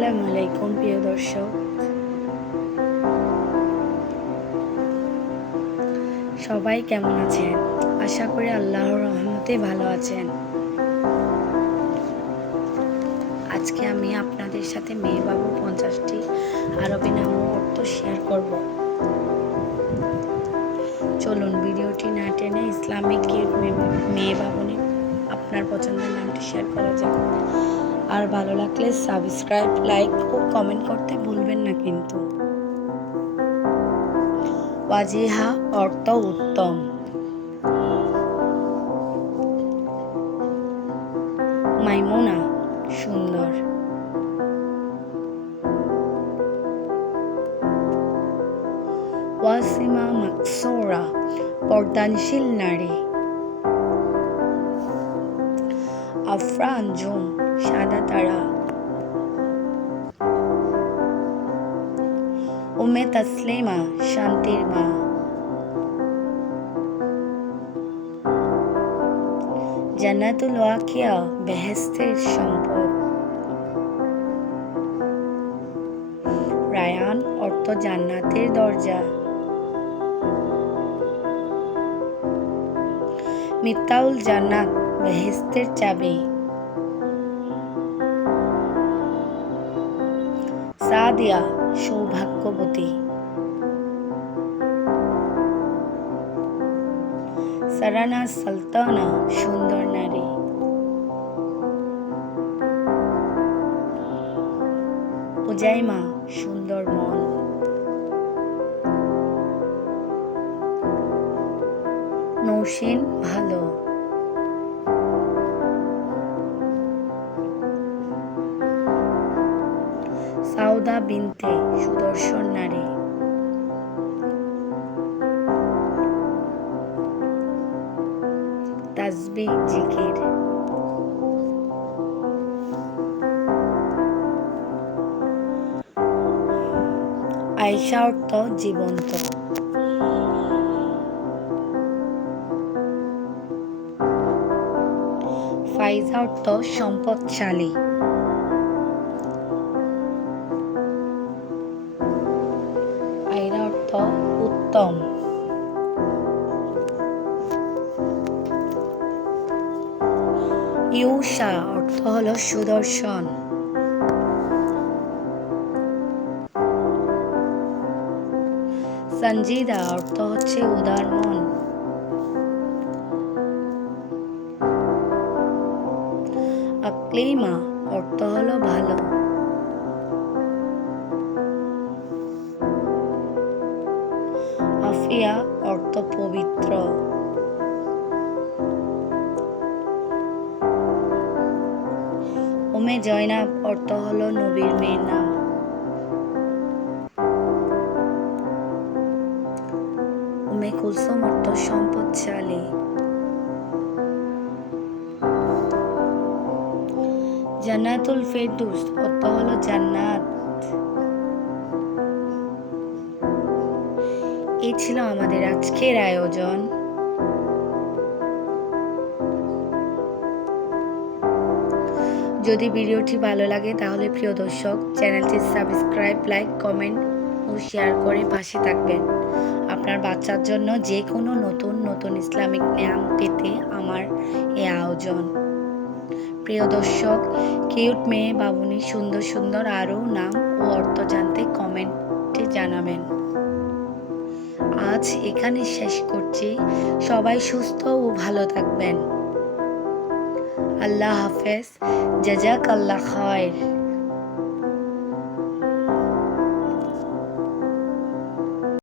আসসালামু আলাইকুম প্রিয় দর্শক, সবাই কেমন আছেন? আশা করি আল্লাহর রহমতে ভালো আছেন। আজকে আমি আপনাদের সাথে মেয়ে বাবু 50টি আরবি নাম ও অর্থ শেয়ার করব। চলুন ভিডিওটি না টেনে ইসলামিক মেয়ে বাবু নিয়ে আপনার পছন্দের নামটি শেয়ার করা যাক। আর ভালো লাগলে সাবস্ক্রাইব, লাইক ও কমেন্ট করতে ভুলবেন না কিন্তু। ওয়াজিহা অর্থ উত্তম। মাইমুনা সুন্দর। ওয়াসিমা মাকসুরা পর্দানশীল নারী। আফরান জুম সাদা তারা। উম্মে তাসলিমা শান্তির মা। জান্নাতুল ওয়াকিয়া বেহেশতের সম্পদ। রায়ান অর্থ জান্নাতের দরজা। মিফতাহুল জান্নাত বেহেশতের চাবি। সাদিয়া সৌভাগ্যবতী। সারানা সুলতানা সুন্দর নারী। উজাইমা সুন্দর মন। নৌসিন ভালো। সাউদা বিনতে সুদর্শন নারী। তাসবিহ জিকির। আয়েশা অর্থ জীবন্ত। ফাইজা অর্থ সম্পদশালী। আইরা অর্থ উত্তম। ইউশা অর্থ হলো সুদর্শন। সঞ্জিদা অর্থ হচ্ছে উদার মন। আকলিমা অর্থ হলো ভালো। আফিয়া অর্থ পবিত্র। উম্মে জয়নাব অর্থ হলো নবীর মেয়ের নাম। উম্মে কুলসুম অর্থ সম্পদশালী। জান্নাতুল ফেরদৌস অর্থ হলো জান্নাত। এই ছিল আমাদের আজকের আয়োজন। যদি ভিডিওটি ভালো লাগে তাহলে প্রিয় দর্শক চ্যানেলটি সাবস্ক্রাইব, লাইক, কমেন্ট ও শেয়ার করে পাশে থাকবেন। আপনার বাচ্চার জন্য যে কোনো নতুন নতুন ইসলামিক নাম পেতে আমার এই আয়োজন। প্রিয় দর্শক, কিউট মেয়ে বাবুনি সুন্দর সুন্দর আরও নাম ও অর্থ জানতে কমেন্টে জানাবেন। আজ এখানে শেষ করছি। সবাই সুস্থ ও ভালো থাকবেন। আল্লাহ হাফেজ। জাজাকাল্লাহ খায়র।